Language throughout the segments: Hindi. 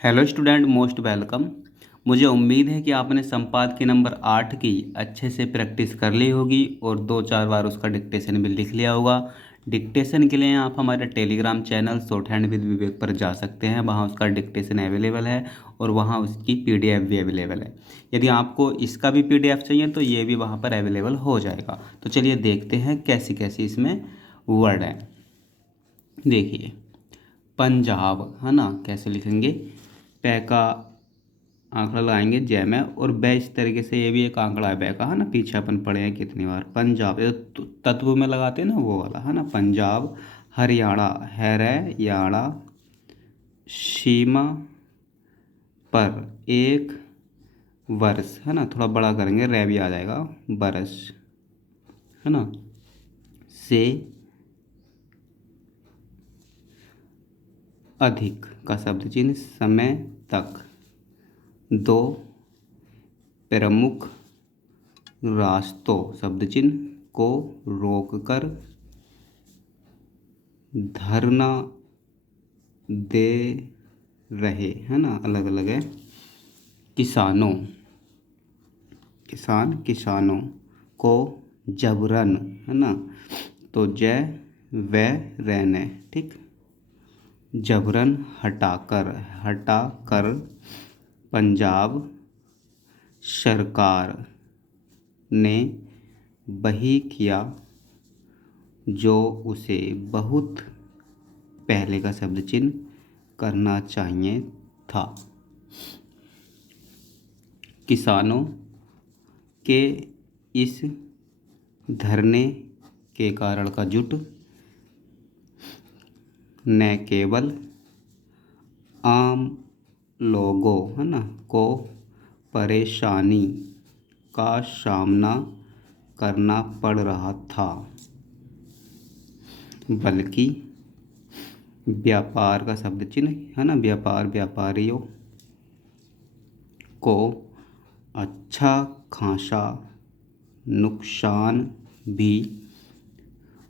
Hello student, most welcome. मुझे उम्मीद है कि आपने संपादकीय नंबर 8 की अच्छे से प्रैक्टिस कर ली होगी और 2-4 बार उसका डिक्टेशन भी लिख लिया होगा। डिक्टेशन के लिए आप हमारे Telegram channel shorthand with Vivek पर जा सकते हैं, वहाँ उसका डिक्टेशन अवेलेबल है और वहाँ उसकी पीडीएफ भी अवेलेबल है। यदि आपको इसका भी पीडीएफ चाहिए तो ये भी वहाँ पर अवेलेबल हो जाएगा। तो चलिए देखते हैं कैसी कैसी इसमें वर्ड हैं। देखिए, पंजाब है ना, कैसे लिखेंगे? पै का आंकड़ा लगाएंगे जय में, और बै इस तरीके से, ये भी एक आंकड़ा है बै का, है ना, पीछे अपन पढ़े हैं कितनी बार। पंजाब ये तो तत्व में लगाते हैं ना, वो वाला है ना। पंजाब, हरियाणा, याड़ा, सीमा पर एक वर्ष, है ना, थोड़ा बड़ा करेंगे, रै भी आ जाएगा, बरस, है ना, से अधिक का शब्द चिन्ह, समय तक, दो प्रमुख रास्तों शब्द चिन्ह को रोककर धरना दे रहे, है ना, अलग अलग है। किसानों, किसानों को जबरन, है ना, तो जय व रैन है, ठीक। जबरन हटाकर पंजाब सरकार ने वही किया जो उसे बहुत पहले का शब्द चिन्ह करना चाहिए था। किसानों के इस धरने के कारण का जुट न केवल आम लोगों, है ना, को परेशानी का सामना करना पड़ रहा था, बल्कि व्यापार का शब्द चिन्ह, है ना, व्यापारियों को अच्छा खासा नुकसान भी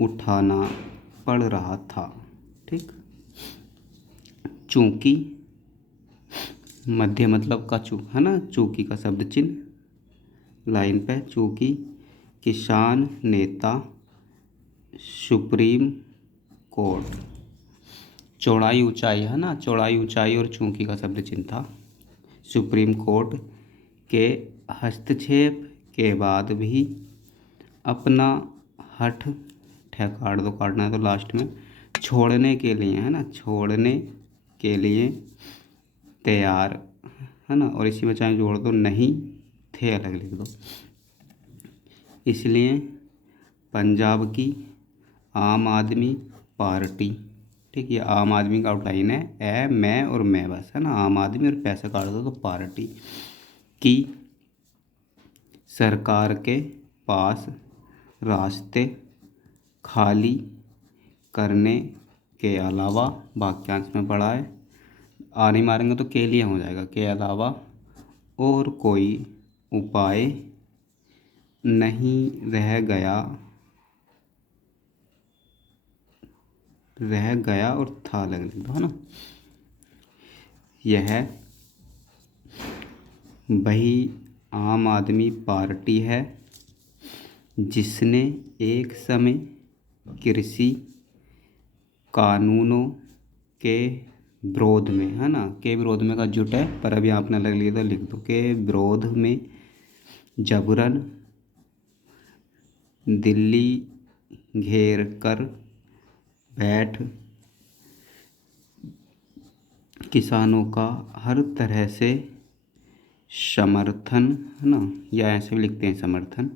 उठाना पड़ रहा था, ठीक। चूंकि, मध्य मतलब का चू, है ना, चूंकि का शब्द चिन्ह लाइन पे, चूंकि किसान नेता सुप्रीम कोर्ट, चौड़ाई ऊंचाई, है ना, चौड़ाई ऊंचाई और चूंकि का शब्द चिन्ह था, सुप्रीम कोर्ट के हस्तक्षेप के बाद भी अपना हठ ठेकाड़ दो, काटना है तो लास्ट में, छोड़ने के लिए, है ना, छोड़ने के लिए तैयार, है ना, और इसी में चाहे जोड़ दो, नहीं थे अलग लिख दो। इसलिए पंजाब की आम आदमी पार्टी, ठीक, ये आम आदमी का आउटलाइन है, ए मैं और मैं बस, है ना, आम आदमी और पैसा काट दो तो पार्टी की सरकार के पास रास्ते खाली करने के अलावा, वाक्यांश में पड़ा है, आ नहीं मारेंगे तो के लिए हो जाएगा, के अलावा और कोई उपाय नहीं रह गया और था अलग लिख दो, है ना। यह वही आम आदमी पार्टी है जिसने एक समय कृषि कानूनों के विरोध में, है ना, के विरोध में का जुट है, पर अभी आपने अलग लिखा तो लिख दो, के विरोध में जबरन दिल्ली घेर कर बैठ किसानों का हर तरह से समर्थन, है ना, या ऐसे भी लिखते हैं समर्थन,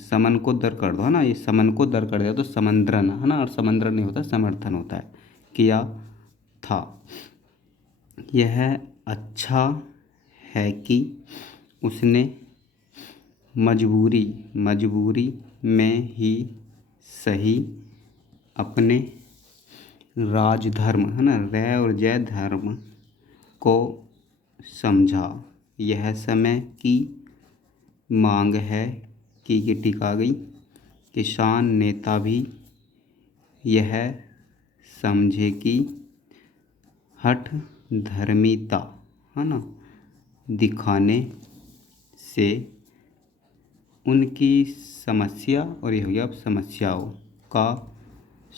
समन को दर कर दो, है ना, ये समन को दर कर दिया तो समंद्रन, है ना, और समंद्रन नहीं होता, समर्थन होता है, किया था। यह अच्छा है कि उसने मजबूरी में ही सही अपने राजधर्म, है ना, रै और जय धर्म को समझा। यह समय की मांग है कि ये टिका गई, किसान नेता भी यह समझे कि हठ धर्मिता है ना दिखाने से उनकी समस्या, और ये हो गया अब समस्याओं का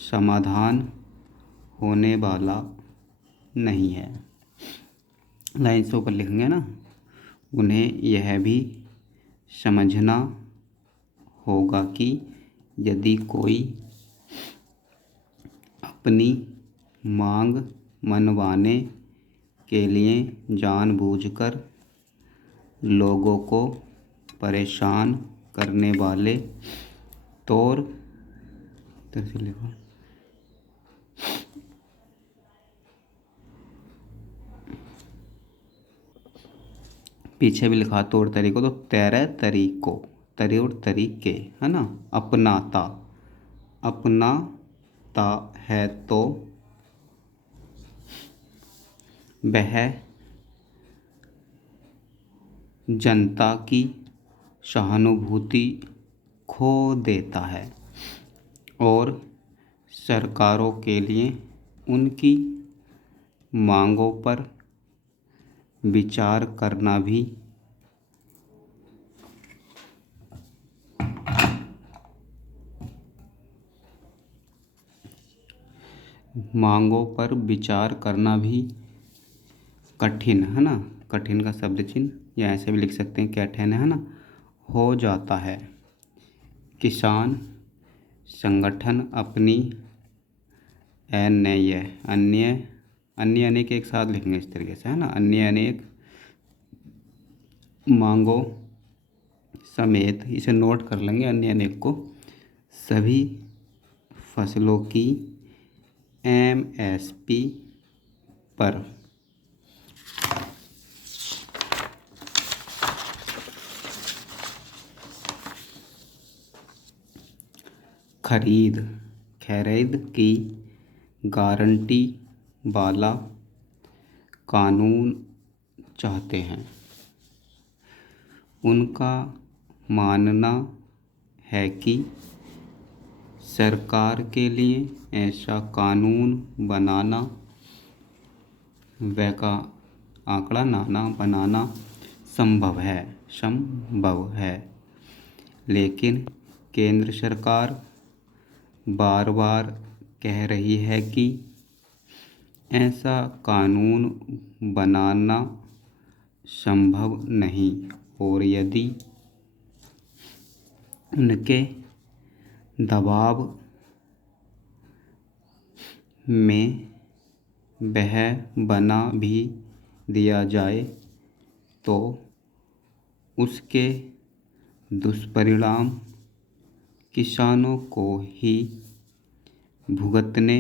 समाधान होने वाला नहीं है। लाइन से ऊपर लिखेंगे ना, उन्हें यह भी समझना होगा कि यदि कोई अपनी मांग मनवाने के लिए जानबूझकर लोगों को परेशान करने वाले तौर पीछे भी लिखा तौर तरीकों, तो तेरह तरीकों, तरी और तरीके है ना, अपनाता है तो वह जनता की सहानुभूति खो देता है और सरकारों के लिए उनकी मांगों पर विचार करना भी कठिन है ना, कठिन का शब्द चिन्ह या ऐसे भी लिख सकते हैं कठिन है ना, हो जाता है। किसान संगठन अपनी अन्य अनेक एक साथ लिखेंगे इस तरीके से है ना, अन्य अनेक मांगों समेत, इसे नोट कर लेंगे अन्य अनेक को, सभी फसलों की एमएसपी पर खरीद की गारंटी वाला कानून चाहते हैं। उनका मानना है कि सरकार के लिए ऐसा कानून बनाना संभव है, लेकिन केंद्र सरकार बार बार कह रही है कि ऐसा कानून बनाना संभव नहीं, और यदि उनके दबाव में वह बना भी दिया जाए तो उसके दुष्परिणाम किसानों को ही भुगतने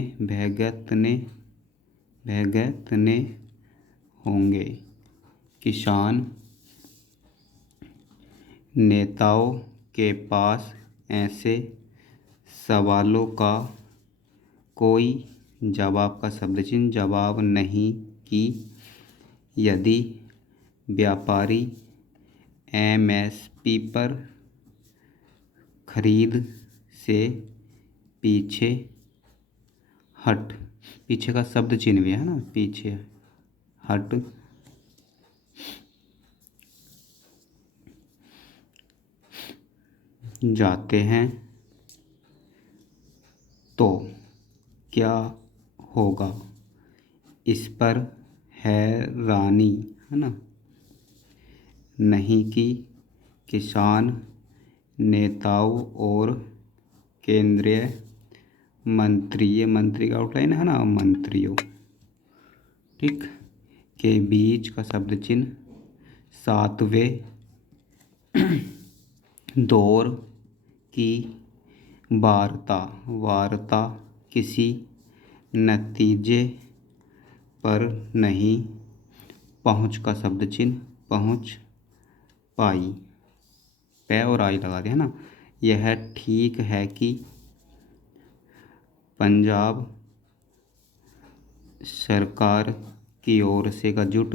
होंगे। किसान नेताओं के पास ऐसे सवालों का कोई जवाब नहीं कि यदि व्यापारी एमएसपी पर खरीद से पीछे का शब्द चिन्ह भी है ना, पीछे हट जाते हैं तो क्या होगा, इस पर हैरानी है ना नहीं कि किसान नेताओं और केंद्रीय मंत्री का आउटलाइन है ना, मंत्रियों ठीक के बीच का शब्द चिन्ह सातवें दौर की वार्ता किसी नतीजे पर नहीं पहुंच का शब्द चिन्ह पहुंच पाई, पै और आई लगा दिया ना। यह ठीक है कि पंजाब सरकार की ओर से एकजुट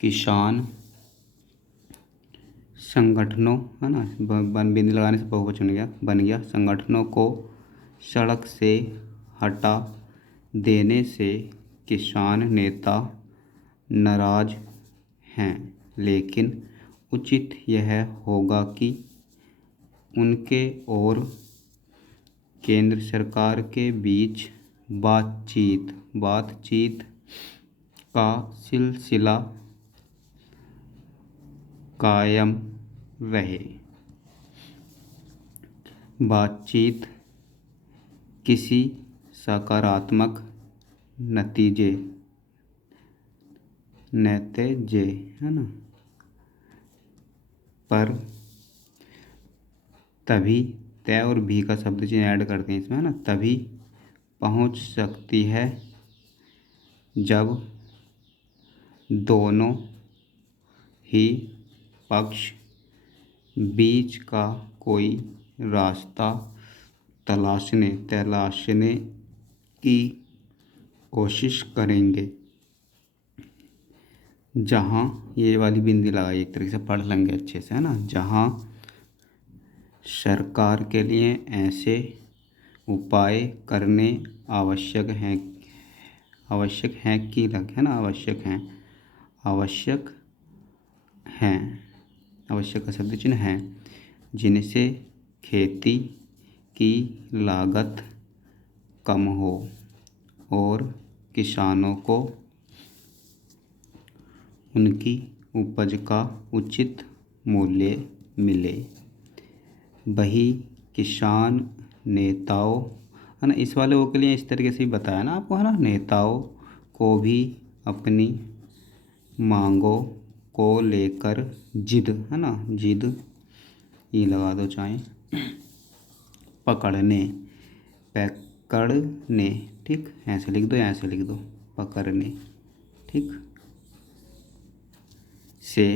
किसान संगठनों है ना, बिंदी लगाने से बहुवचन बन गया, संगठनों को सड़क से हटा देने से किसान नेता नाराज हैं, लेकिन उचित यह होगा कि उनके और केंद्र सरकार के बीच बातचीत का सिलसिला कायम रहे। बातचीत किसी सकारात्मक नतीजे है ना पर तभी तय और भी का शब्द चिन्ह ऐड करते हैं इसमें, है ना, तभी पहुंच सकती है जब दोनों ही पक्ष बीच का कोई रास्ता तलाशने की कोशिश करेंगे। जहाँ ये वाली बिंदी लगाई, एक तरीके से पढ़ लेंगे अच्छे से, है ना, जहाँ सरकार के लिए ऐसे उपाय करने आवश्यक हैं आवश्यक का शब्द चिन्ह है, जिनसे खेती की लागत कम हो और किसानों को उनकी उपज का उचित मूल्य मिले। वही किसान नेताओं, है ना, इस वाले वो के लिए इस तरीके से ही बताया ना आपको, है ना, नेताओं को भी अपनी मांगों को लेकर जिद, है ना, जिद ये लगा दो चाहे, पकड़ने, ठीक, ऐसे लिख दो, पकड़ने, ठीक, से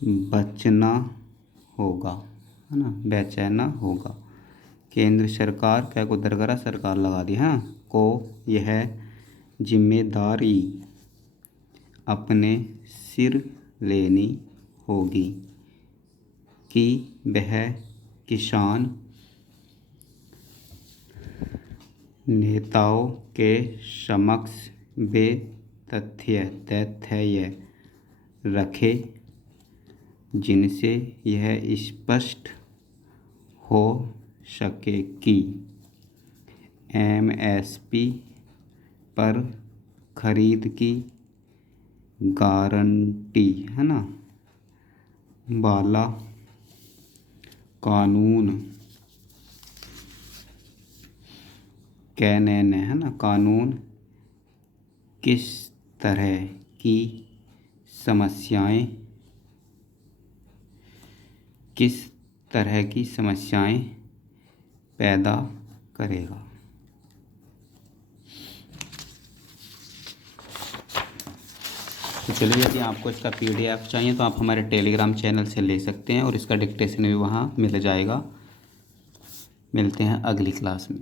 बचना होगा, है ना, बेचैना होगा। केंद्र सरकार क्या को दरगाह सरकार लगा दी, हाँ, को यह जिम्मेदारी अपने सिर लेनी होगी कि वह किसान नेताओं के समक्ष वे तथ्य रखे जिनसे यह स्पष्ट हो सके कि एमएसपी पर खरीद की गारंटी, है ना, वाला कानून किस तरह की समस्याएं पैदा करेगा। तो चलिए, यदि आपको इसका PDF चाहिए तो आप हमारे टेलीग्राम चैनल से ले सकते हैं और इसका डिक्टेशन भी वहाँ मिल जाएगा। मिलते हैं अगली क्लास में।